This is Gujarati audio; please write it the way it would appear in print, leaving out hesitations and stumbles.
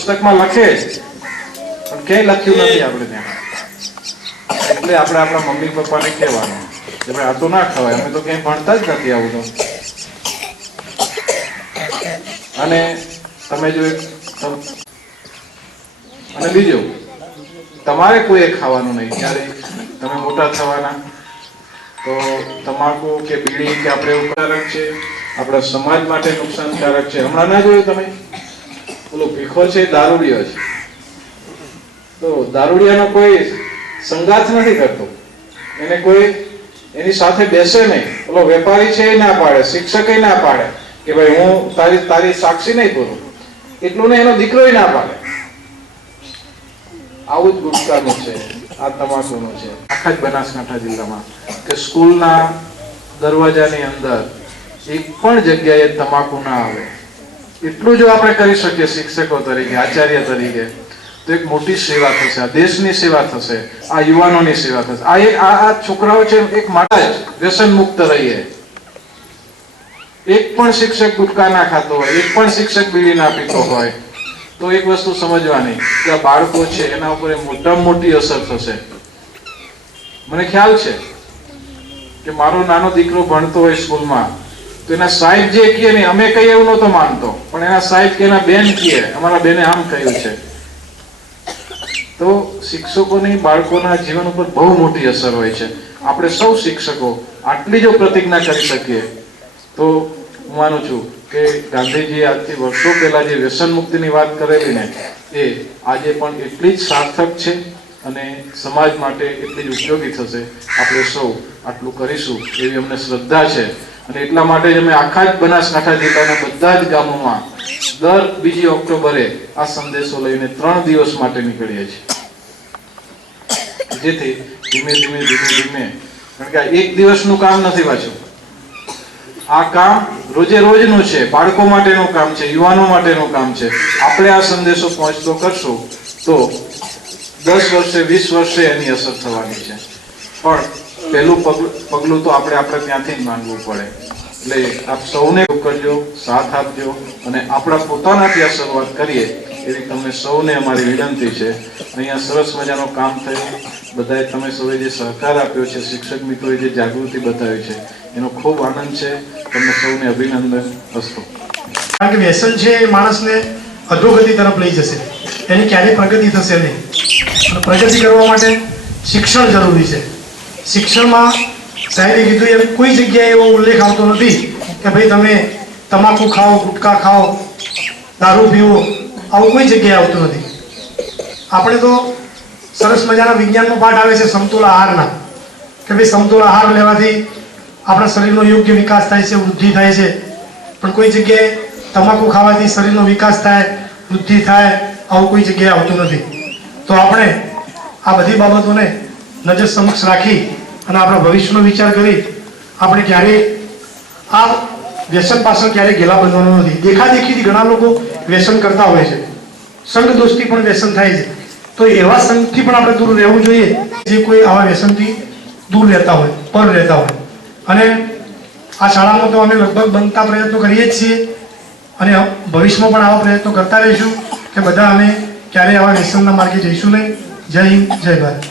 પુસ્તકમાં લખે પણ ક્યાંય લખ્યું નથી આપણે ત્યાં. એટલે આપણે આપણા મમ્મી પપ્પાને કહેવાનું કે ભાઈ આ તો ના ખવાય, અમે તો ક્યાંય ભણતા જ નથી આવું તો. અને તમે જો અને બીજું, તમારે કોઈ ખાવાનું નહીં. જ્યારે તમે મોટા થવાના તો તમાકુ કે બીડી કે આપણે ઉપકારક છે, આપણા સમાજ માટે નુકસાનકારક છે. હમણાં ના જોયું તમે, ઓલો ભીખો છે દારૂડિયો છે, તો દારૂડિયાનો કોઈ સંગાથ નથી કરતો, એને કોઈ એની સાથે બેસે નહીં. ઓલો વેપારી છે એ ના પાડે, શિક્ષક એ ના પાડે કે ભાઈ હું તારી સાક્ષી નહીં પૂરું, એટલું ને એનો દીકરો ના પાડે. આવું જ ગુટકાનું છે, આ તમાકુનું છે. આખા જ બનાસકાંઠા જિલ્લામાં કે સ્કૂલના દરવાજાની અંદર એક પણ જગ્યાએ તમાકુ ના આવે, એટલું જો આપણે કરી શકીએ શિક્ષકો તરીકે, આચાર્ય તરીકે, તો એક મોટી સેવા થશે. આ દેશની સેવા થશે, આ યુવાનોની સેવા થશે. આ છોકરાઓ છે એક માટે જ વ્યસન મુક્ત રહીએ. એક પણ શિક્ષક ગુટકા ના ખાતો હોય, એક પણ શિક્ષક બીડી ના પીતો હોય, તો એક વસ્તુ સમજવાની કે આ બાળકો છે એના ઉપર મોટામાં મોટી અસર થશે. મને ખ્યાલ છે કે મારો નાનો દીકરો ભણતો હોય સ્કૂલમાં, તો એના સાહેબ જે કહે ને, અમે કહીએ એવું નહોતો માનતો, પણ એના સાહેબ કે એના બેન કહે અમારા બેને આમ કહ્યું છે. તો શિક્ષકોની બાળકોના જીવન ઉપર બહુ મોટી અસર હોય છે. આપણે સૌ શિક્ષકો આટલી જો પ્રતિજ્ઞા કરી શકીએ તો હું માનું છું કે ગાંધીજી આજથી વર્ષો પહેલા જે વ્યસન મુક્તિની વાત કરેલી ને, એ આજે પણ એટલી જ સાર્થક છે અને સમાજ માટે એટલી જ ઉપયોગી થશે. આપણે સૌ આટલું કરીશું એવી અમને શ્રદ્ધા છે. અને એટલા માટે જ અમે આખા જ બનાસકાંઠા જિલ્લાના બધા જ ગામોમાં દર 2 ઓક્ટોબરે આ સંદેશો લઈને 3 દિવસ માટે નીકળીએ છીએ, જેથી ધીમે ધીમે કારણ કે આ એક દિવસનું કામ નથી પાછું, આ કામ રોજે રોજનું છે, બાળકો માટેનું કામ છે, યુવાનો માટેનું કામ છે. આપણે આ સંદેશો પહોંચતો કરશું તો 10 વર્ષે 20 વર્ષે એની અસર થવાની છે. પણ પહેલું પગલું તો આપણે ત્યાંથી જ માંગવું પડે. એટલે આપ સૌને કરજો, સાથ આપજો અને આપણા પોતાનાથી આ શરૂઆત કરીએ એવી તમને સૌને અમારી વિનંતી છે. અહીંયા સરસ મજાનું કામ થયું, બધાએ તમે સૌએ જે સહકાર આપ્યો છે, શિક્ષક મિત્રોએ જે જાગૃતિ બતાવી છે, એનો ખૂબ આનંદ છે. તમને સૌને અભિનંદન અસ્તુ. કારણ કે વ્યસન છે એ માણસને અધોગતિ તરફ લઈ જશે, એની ક્યારેય પ્રગતિ થશે નહીં. અને પ્રગતિ કરવા માટે શિક્ષણ જરૂરી છે. શિક્ષણમાં સાહેબે કીધું એમ કોઈ જગ્યાએ એવો ઉલ્લેખ આવતો નથી કે ભાઈ તમે તમાકુ ખાઓ, ગુટકા ખાઓ, દારૂ પીવો, આવું કોઈ જગ્યાએ આવતું નથી. આપણે તો સરસ મજાના વિજ્ઞાનનો પાઠ આવે છે સમતોલ આહારના, કે ભાઈ સમતોલ આહાર લેવાથી આપણા શરીરનો યોગ્ય વિકાસ થાય છે, વૃદ્ધિ થાય છે. પણ કોઈ જગ્યાએ તમાકુ ખાવાથી શરીરનો વિકાસ થાય, વૃદ્ધિ થાય, આવું કોઈ જગ્યાએ આવતું નથી. તો આપણે આ બધી બાબતોને નજર સમક્ષ રાખી અને આપણા ભવિષ્યનો વિચાર કરી આપણે ક્યારેય આ વ્યસન પાછળ ક્યારેય ઘેલા બનવાનો નથી. દેખાદેખીથી ઘણા લોકો વ્યસન કરતા હોય છે, સંગ દોસ્તી પણ વ્યસન થાય છે. તો એવા સંગથી પણ આપણે દૂર રહેવું જોઈએ જે કોઈ આવા વ્યસનથી દૂર રહેતા હોય, પર રહેતા હોય. અને આ શાળામાં તો અમે લગભગ બનતા પ્રયત્નો કરીએ જ છીએ અને ભવિષ્યમાં પણ આવા પ્રયત્નો કરતા રહીશું કે બધા અમે ક્યારેય આવા વ્યસનના માર્ગે જઈશું નહીં. જય હિન્દ, જય ભારત.